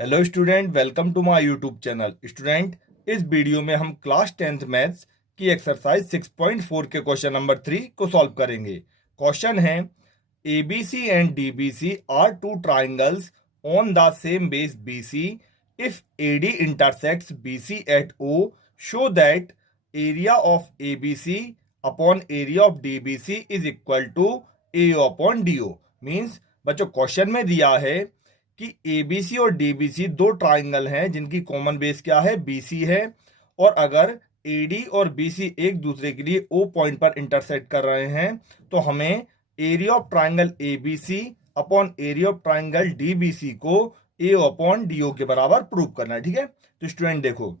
Hello student, welcome to my YouTube channel. Student, इस video में हम क्लास 10th मैथ्स की एक्सरसाइज 6.4 के क्वेश्चन नंबर 3 को सॉल्व करेंगे। क्वेश्चन है ABC and DBC are two triangles on the same base BC। If AD intersects BC at O, show that area of ABC upon area of DBC is equal to AO upon DO। Means बच्चों, question में दिया है कि ABC और DBC दो triangle हैं जिनकी common base क्या है, बीसी है। और अगर एडी और बीसी एक दूसरे के लिए ओ पॉइंट पर इंटरसेक्ट कर रहे हैं तो हमें area of triangle ABC upon area of triangle DBC को ए अपॉन डीओ के बराबर प्रूव करना है। ठीक है, तो स्टूडेंट देखो,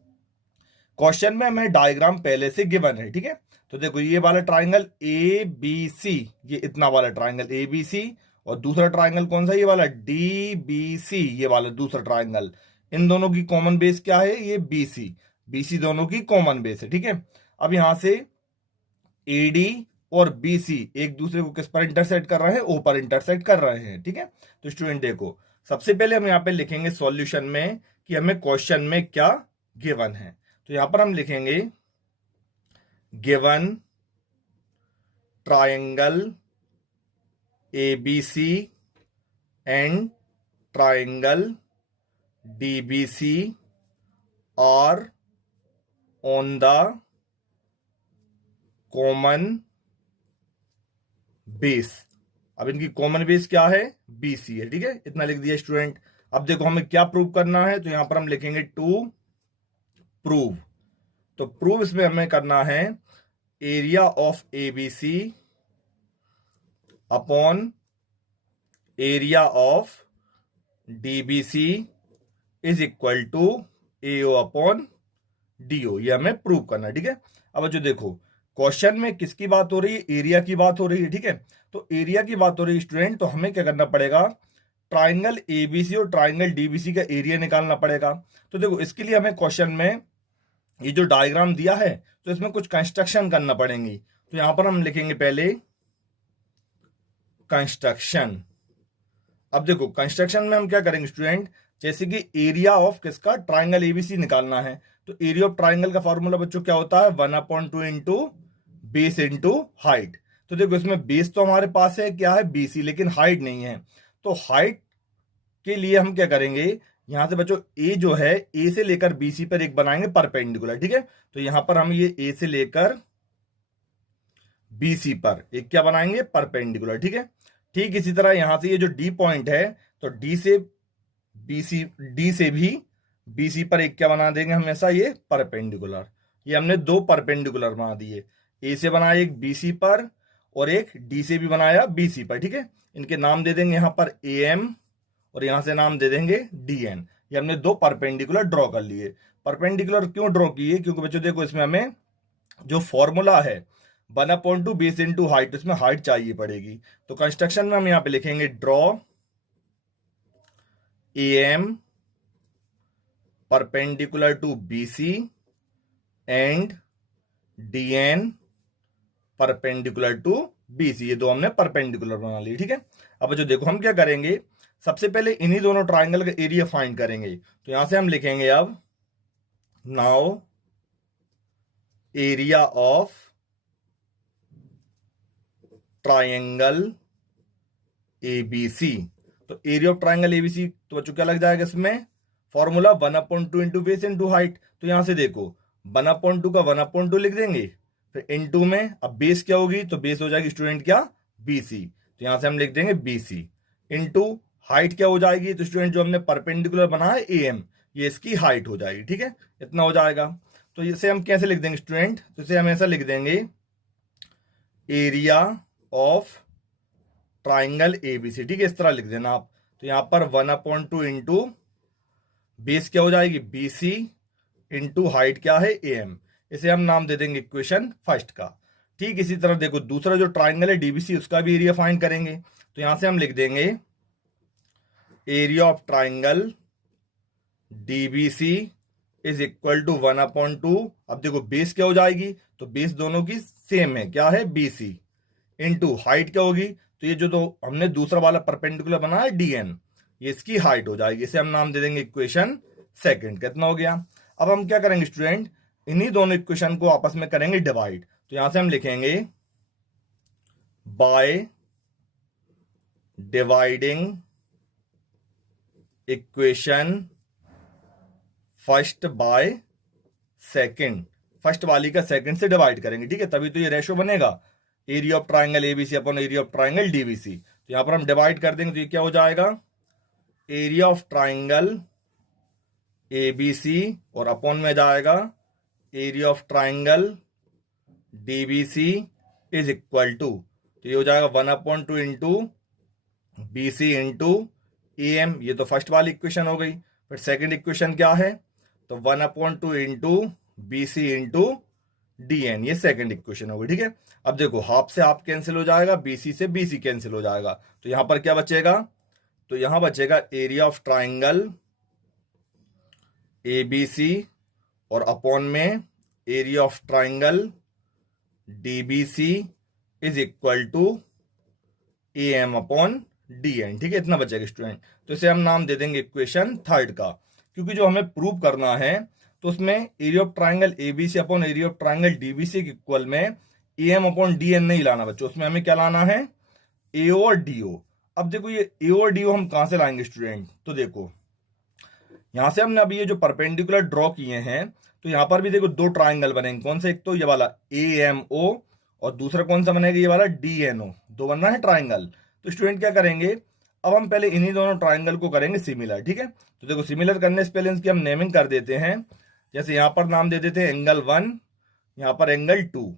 क्वेश्चन में हमें डायग्राम पहले से गिवन है। ठीक है, तो देखो ये वाला ट्राइंगल ए बी सी, ये इतना वाला ट्राइंगल ए बी सी, और दूसरा ट्राइंगल कौन सा, ये वाला डी बी सी, ये वाला दूसरा ट्राइंगल। इन दोनों की कॉमन बेस क्या है, ये बी सी। बी सी दोनों की कॉमन बेस है। ठीक है, अब यहां से ए डी और बी सी एक दूसरे को किस पर इंटरसेक्ट कर रहे हैं, ओ पर इंटरसेक्ट कर रहे हैं। ठीक है, तो स्टूडेंट देखो, सबसे पहले हम यहाँ पे लिखेंगे सॉल्यूशन में कि हमें क्वेश्चन में क्या गिवन है। तो यहां पर हम लिखेंगे given triangle ABC and triangle DBC are on the common base। अब इनकी कॉमन बेस क्या है, BC है। ठीक है, इतना लिख दिया स्टूडेंट। अब देखो हमें क्या प्रूव करना है, तो यहां पर हम लिखेंगे टू प्रूव। तो प्रूव इसमें हमें करना है area of ABC upon area of DBC is equal to AO upon DO। ये हमें प्रूव करना है। ठीक है, अब जो देखो क्वेश्चन में किसकी बात हो रही है, एरिया की बात हो रही है। ठीक है, तो एरिया की बात हो रही है स्टूडेंट, तो हमें क्या करना पड़ेगा, ट्राइंगल ABC और ट्राइंगल DBC का एरिया निकालना पड़ेगा। तो देखो इसके लिए हमें क्वेश्चन में ये जो डायग्राम दिया है तो इसमें कुछ कंस्ट्रक्शन करना पड़ेंगी। तो यहां पर हम लिखेंगे पहले कंस्ट्रक्शन। अब देखो कंस्ट्रक्शन में हम क्या करेंगे स्टूडेंट, जैसे कि एरिया ऑफ किसका, ट्राइंगल एबीसी निकालना है। तो एरिया ऑफ ट्राइंगल का फॉर्मूला बच्चों क्या होता है, 1/2 इंटू बेस इंटू हाइट। तो देखो इसमें बेस तो हमारे पास है क्या है, बीसी, लेकिन हाइट नहीं है। तो हाइट के लिए हम क्या करेंगे, यहां से बच्चों ए जो है, ए से लेकर बीसी पर एक बनाएंगे परपेंडिकुलर। ठीक है, तो यहां पर हम ये ए से लेकर बीसी पर एक क्या बनाएंगे, परपेंडिकुलर। ठीक है, ठीक इसी तरह यहां से ये जो डी पॉइंट है, तो डी से बीसी, डी से भी बीसी पर एक क्या बना देंगे हमेशा, ये परपेंडिकुलर। ये हमने दो परपेंडिकुलर बना दिए, ए से बनाया एक बीसी पर और एक डी से भी बनाया बीसी पर। ठीक है, इनके नाम दे देंगे यहां पर AM और यहां से नाम दे देंगे DN। ये हमने दो परपेंडिकुलर ड्रॉ कर लिए। परपेंडिकुलर क्यों ड्रॉ किए, क्योंकि बच्चों देखो इसमें हमें जो फॉर्मूला है 1/2 बेस इंटू हाइट, उसमें हाइट चाहिए पड़ेगी। तो कंस्ट्रक्शन में हम यहां पे लिखेंगे draw AM perpendicular to BC and DN perpendicular to BC। ये दो हमने परपेंडिकुलर बना लिए। ठीक है, अब जो देखो हम क्या करेंगे, सबसे पहले इन्हीं दोनों ट्राइंगल का एरिया फाइंड करेंगे। तो यहां से हम लिखेंगे अब now area of triangle ABC। तो एरिया ऑफ ट्राइंगल ABC तो बच्चों क्या लग जाएगा, इसमें formula 1/2 into base into height. तो यहां से देखो 1/2 का 1/2 लिख देंगे, फिर इंटू में अब बेस क्या होगी, तो बेस हो जाएगी स्टूडेंट क्या, BC। तो यहां से हम लिख देंगे BC इंटू हाइट क्या हो जाएगी, तो स्टूडेंट जो हमने परपेंडिकुलर बनाया है AM, ये इसकी हाइट हो जाएगी। ठीक है, इतना हो जाएगा। तो इसे हम कैसे लिख देंगे स्टूडेंट, तो इसे हम ऐसा लिख देंगे एरिया ऑफ ट्राइंगल ABC। ठीक है, इस तरह लिख देना आप। तो यहां पर 1/2 इंटू बेस क्या हो जाएगी, BC इंटू हाइट क्या है, AM। इसे हम नाम दे देंगे इक्वेशन फर्स्ट का। ठीक इसी तरह देखो दूसरा जो ट्राइंगल है DBC, उसका भी एरिया फाइंड करेंगे। तो यहां से हम लिख देंगे area of triangle DBC is equal to 1/2। अब देखो बेस क्या हो जाएगी, तो बेस दोनों की सेम है, क्या है, BC इंटू हाइट क्या होगी, तो ये जो तो हमने दूसरा वाला परपेंडिकुलर बनाया DN, ये इसकी हाइट हो जाएगी, इसे हम नाम दे देंगे इक्वेशन सेकंड। कितना हो गया? अब हम क्या करेंगे स्टूडेंट, इन्हीं दोनों इक्वेशन को आपस में करेंगे डिवाइड। तो यहां से हम लिखेंगे by dividing equation first by second, first वाली का सेकंड से डिवाइड करेंगे, ठीक है, तभी तो ये रेशो बनेगा area of triangle ABC upon area of triangle DBC. तो यहां पर हम डिवाइड कर देंगे तो ये क्या हो जाएगा, एरिया ऑफ ट्राइंगल एबीसी और अपॉन में जाएगा area of triangle DBC is equal to, तो ये हो जाएगा 1/2 इंटू बीसी इंटू एम। ये तो फर्स्ट वाली इक्वेशन हो गई। फिर सेकंड इक्वेशन क्या है, तो 1/2 इंटू बीसी इंटू डीएन, ये सेकंड इक्वेशन हो गई, ठीक है। अब देखो हाफ से हाफ कैंसिल हो जाएगा, बीसी से बीसी कैंसिल हो जाएगा, तो यहां पर क्या बचेगा, तो यहां बचेगा एरिया ऑफ ट्राइंगल एबीसी और अपॉन में area of triangle DBC is equal to M upon DN, ठीक है, इतना बचेगा स्टूडेंट। तो इसे हम नाम दे देंगे इक्वेशन थर्ड का, क्योंकि जो हमें प्रूव करना है तो उसमें area of triangle ABC upon area of triangle DBC के इक्वल में एम अपॉन डीएन नहीं लाना बच्चों, उसमें हमें क्या लाना है, एओ और डीओ। अब देखो ये एओ और डीओ हम कहां से लाएंगे स्टूडेंट, तो देखो यहां से हमने अभी ये जो परपेंडिकुलर ड्रॉ किए हैं, तो यहां पर भी देखो दो ट्राइंगल बनेंगे, कौन सा, एक तो ये वाला एएमओ और दूसरा कौन सा बनेगा, ये वाला डीएनओ, दो बन रहा है ट्राइंगल। तो स्टूडेंट क्या करेंगे, अब हम पहले इन्हीं दोनों ट्राइंगल को करेंगे सिमिलर, ठीक है। तो देखो सिमिलर करने से पहले इसकी हम नेमिंग कर देते हैं, जैसे यहां पर नाम दे देते हैं एंगल 1, यहां पर एंगल 2,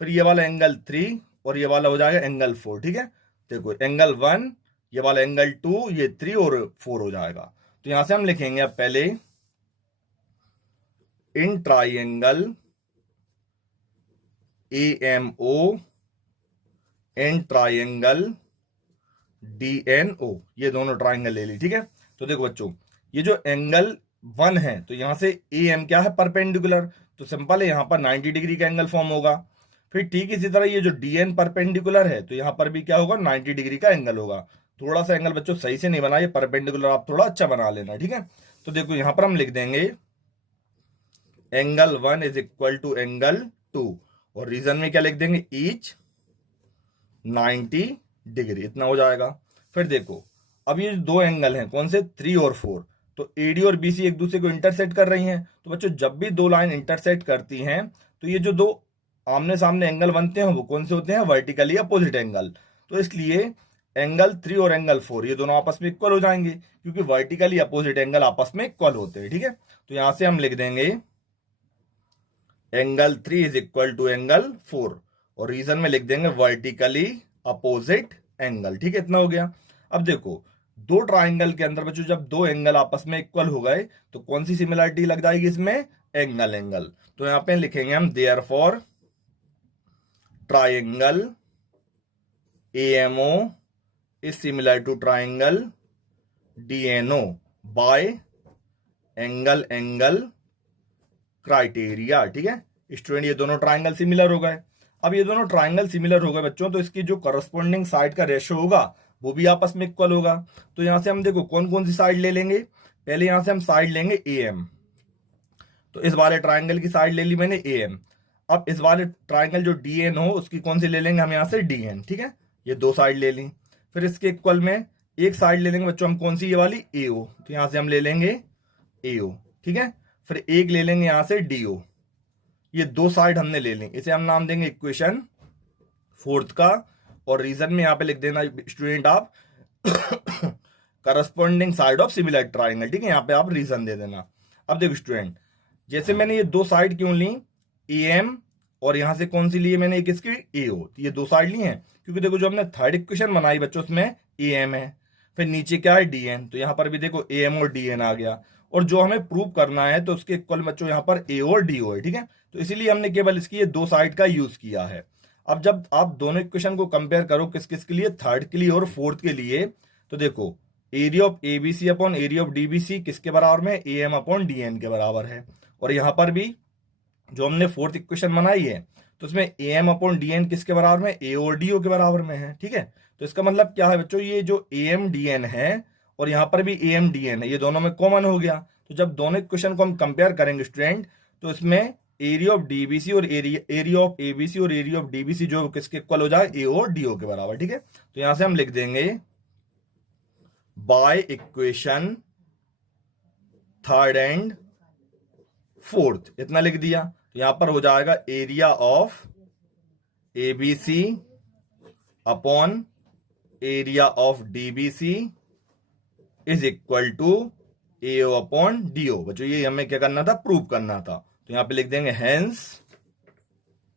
फिर ये वाला एंगल 3 और ये वाला हो जाएगा एंगल 4, ठीक है। देखो एंगल 1, ये वाला एंगल 2, ये 3 और 4 हो जाएगा। तो यहां से हम लिखेंगे अब पहले in triangle AMO in triangle DNO, ये दोनों ट्राइंगल ले ली, ठीक है। तो देखो बच्चों ये जो एंगल 1 है, तो यहां से एएम क्या है, परपेंडिकुलर, तो सिंपल है यहां पर 90 डिग्री का एंगल फॉर्म होगा। फिर ठीक इसी तरह ये जो डीएन परपेंडिकुलर है, तो यहां पर भी क्या होगा, 90 डिग्री का एंगल होगा। थोड़ा सा एंगल बच्चों सही से नहीं बना, ये परपेंडिकुलर आप थोड़ा अच्छा बना लेना, ठीक है। तो देखो यहां पर हम लिख देंगे angle 1 is equal to angle 2 और रीजन में क्या लिख देंगे, ईच 90 डिग्री, इतना हो जाएगा। फिर देखो अब ये दो एंगल हैं, कौन से, 3 और 4, तो एडी और बीसी एक दूसरे को इंटरसेक्ट कर रही हैं। तो बच्चों जब भी दो लाइन इंटरसेक्ट करती हैं तो ये जो दो आमने सामने एंगल बनते हैं वो कौन से होते हैं, वर्टिकली अपोजिट एंगल। तो इसलिए एंगल 3 और एंगल 4 ये दोनों आपस में इक्वल हो जाएंगे, क्योंकि वर्टिकली अपोजिट एंगल आपस में इक्वल होते हैं, ठीक है। तो यहां से हम लिख देंगे angle 3 is equal to angle 4 और रीजन में लिख देंगे वर्टिकली अपोजिट एंगल, ठीक है, इतना हो गया। अब देखो दो ट्राइंगल के अंदर बच्चों जब दो एंगल आपस में इक्वल हो गए तो कौन सी सिमिलरिटी लग जाएगी इसमें, एंगल एंगल। तो यहां पे लिखेंगे हम therefore triangle AMO is similar to triangle DNO by angle angle criteria, ठीक है स्टूडेंट। ये दोनों ट्राइंगल सिमिलर हो गए। अब ये दोनों ट्राइंगल सिमिलर हो गए बच्चों, तो इसकी जो करस्पॉन्डिंग साइड का रेशियो होगा वो भी आपस में इक्वल होगा। तो यहां से हम देखो कौन कौन सी साइड ले लेंगे, पहले यहां से हम साइड लेंगे एएम, तो इस वाले ट्राइंगल की साइड ले ली मैंने एएम। अब इस वाले ट्राइंगल जो डीएन हो उसकी कौन सी ले लेंगे हम, यहां से डीएन, ठीक है, ये दो साइड ले ली। फिर इसके इक्वल में एक साइड ले लेंगे बच्चों हम, कौन सी, ये वाली एओ, तो यहां से हम ले लेंगे एओ, ठीक है। फिर एक ले लेंगे यहां से डीओ, ये दो साइड हमने ले ली, इसे हम नाम देंगे इक्वेशन फोर्थ का और रीजन में यहां पे लिख देना स्टूडेंट आप corresponding side of similar triangle, ठीक है, यहां पे आप रीजन दे देना। अब देखो स्टूडेंट जैसे मैंने ये दो साइड क्यों ली, एएम और यहां से कौन सी ली है मैंने, एक इसकी एओ, तो ये दो साइड ली हैं क्योंकि देखो जो हमने थर्ड इक्वेशन बनाई बच्चों उसमें एएम है, फिर नीचे क्या है डीएन, तो यहां पर भी देखो एएम और डीएन आ गया। और जो हमें प्रूव करना है तो उसके इक्वल बच्चों यहां पर ए और डीओ है, ठीक है। तो इसीलिए हमने केवल इसकी ये दो साइड का यूज किया है। अब जब आप दोनों इक्वेशन को कंपेयर करो किस किस के लिए, थर्ड के लिए और फोर्थ के लिए, तो देखो area of ABC upon area of DBC किसके बराबर में, एएम अपॉन डीएन के बराबर है। और यहां पर भी जो हमने फोर्थ इक्वेशन बनाई है तो उसमें एएम अपॉन डीएन किसके बराबर में, ए और डीओ के बराबर में है, ठीक है। तो इसका मतलब क्या है बच्चों, ये जो एएम डीएन है और यहाँ पर भी AMDN है, ये दोनों में कॉमन हो गया। तो जब दोनों क्वेश्चन को हम कंपेयर करेंगे स्टूडेंट, तो इसमें एरिया ऑफ DBC और एरिया ऑफ ABC और एरिया ऑफ DBC जो किसके इक्वल हो जाए, A और DO के बराबर। ठीक है, तो यहां से हम लिख देंगे by equation third and fourth, इतना लिख दिया। तो यहां पर हो जाएगा area of ABC upon area of DBC is equal to AO upon DO। बच्चों ये हमें क्या करना था, प्रूव करना था। तो यहां पे लिख देंगे हेंस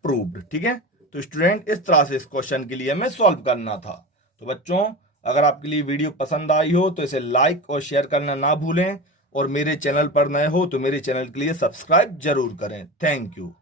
प्रूव्ड। ठीक है, तो स्टूडेंट इस तरह से इस क्वेश्चन के लिए हमें सॉल्व करना था। तो बच्चों अगर आपके लिए वीडियो पसंद आई हो तो इसे लाइक और शेयर करना ना भूलें, और मेरे चैनल पर नए हो तो मेरे चैनल के लिए सब्सक्राइब जरूर करें। Thank you.